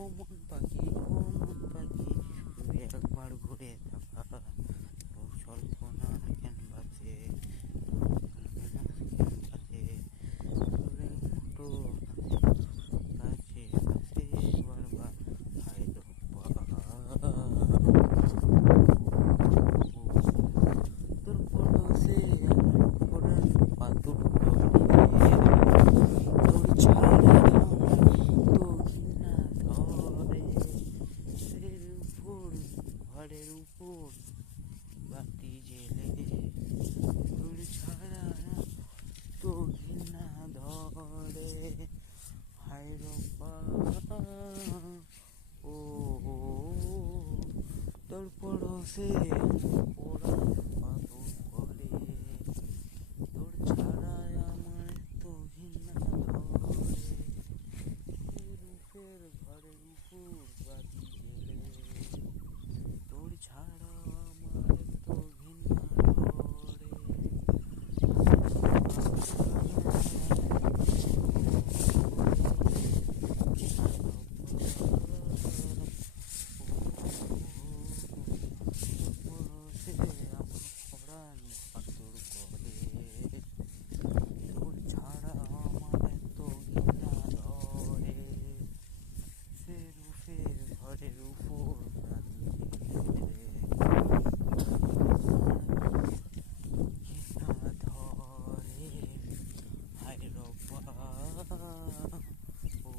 মন পাখি, ও মন পাখি, তুই একবার ঘুরে দেখা ও স্বল্পনার ক্যানভাসে, তোরে মুঠো কাছে কাছে বারবার হায় রব্বা, তোর পরশে আমার পরাণ পাতুর তোর ছায়া তো ঘৃণা ধরে, ঘরের উপর বাতি জেলে, তোর ছাড়া তো ঘৃণা ধরে হায় রব্বা, ও তোর পরশে পরাণ পাতুর করে, তোর ছাড়ায় আমার তো ঘৃণা ধরে, রূপের ঘরের উপর বাতি জেলে, তোর ছাড়া আমার তো ঘৃণা ধরে, পরশে আমার পরাণ পাতুর করে, তোর ছাড়া আমার তো ঘৃণা ধরে, সে রূপের ঘরের উপর বাতি জেলে, ঘৃণা ধরে হায় রব্বা, ও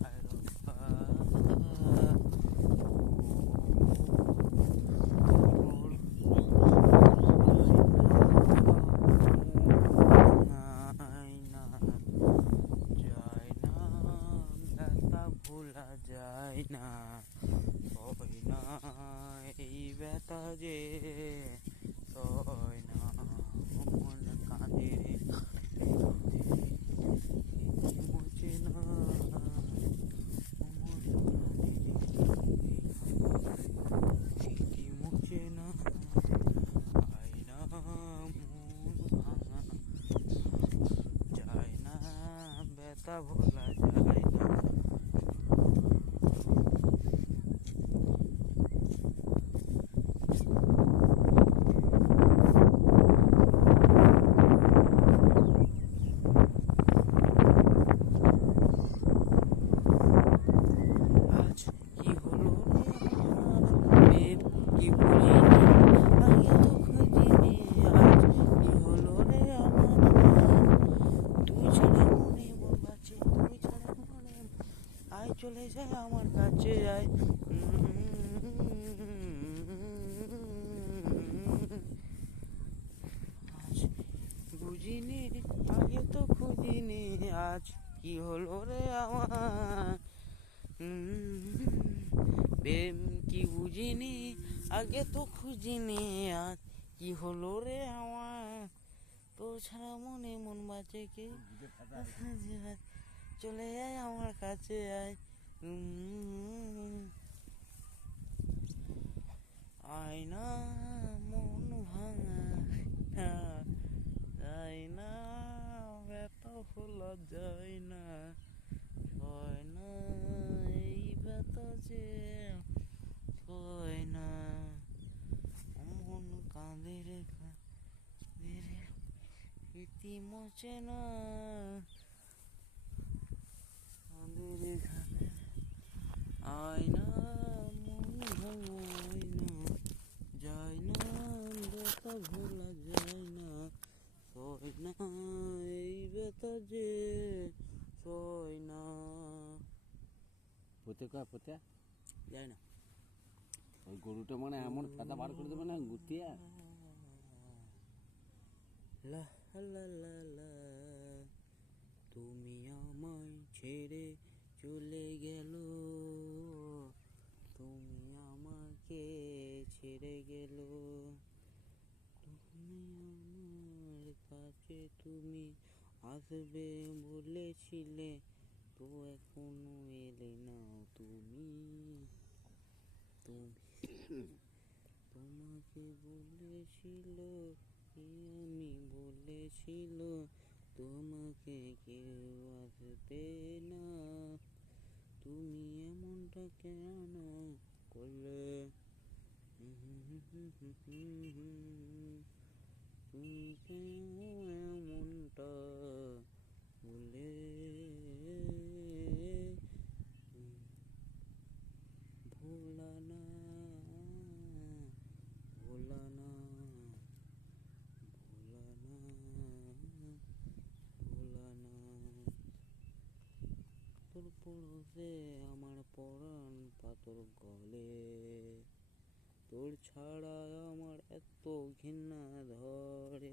হায় রব্বা, ভোলা যায় না, সয় না এই ব্যথা যে, সয় না মন কাঁদে মুছে না, মন কাঁদে মুছে না, হয় না মন ভাঙা যায় না, ব্যথা ভোলা যায় না। আজ কি হলো রে কি বুঝিনি, আগে তো খুঁজিনি, আজ কি হলো রে তুই ছাড়া মনে মন বাঁচে, তুই ছাড়া মনে আয় চলে যায় আমার কাছে আয়, আজ বুঝিনি আগে তো খুঁজিনি, আজ কি হলো রে আমার, প্রেম কি বুঝিনি আগে তো খুঁজিনি, আজ কি হলো রে আমার, তো ছাড়া মনে মন বাঁচে কে, চলে যায় আমার কাছে আয়, আয় না মন ভাঙা যায় না, ব্যথা ভোলা যায় না, হয় না এই ব্যথা যে, হয় না মন কাঁদে রে স্মৃতি মোছে না, কাঁদে রে আয় না মন ভাঙায় না, যায় না ব্যথা ভোলা যায় না, সয় না এই ব্যথা যে, সয় না পোতে যায় না, ওই গরুটা মানে এমন ফেদা বার করে দেবে না গুটিয়া, লা লা লা লা, তুমি আমায় ছেড়ে চলে গেল, তুমি আমাকে ছেড়ে গেল, তুমি আমার কাছে তুমি আসবে বলেছিলে, তো এখনো এলে না তুমি, তোমাকে বলেছিল আমি বলেছিল তোমাকে কেউ আসবে না, তুমি এমনটা কেন করলে? তুমি কেন এমনটা বলে? ভোলা না, ভোলা না, ভোলা না, ভোলা না। তোর পড়োশে আমার পরাণ পাথর গলে, তোর ছাড়া আমার এত ঘৃণা ধরে।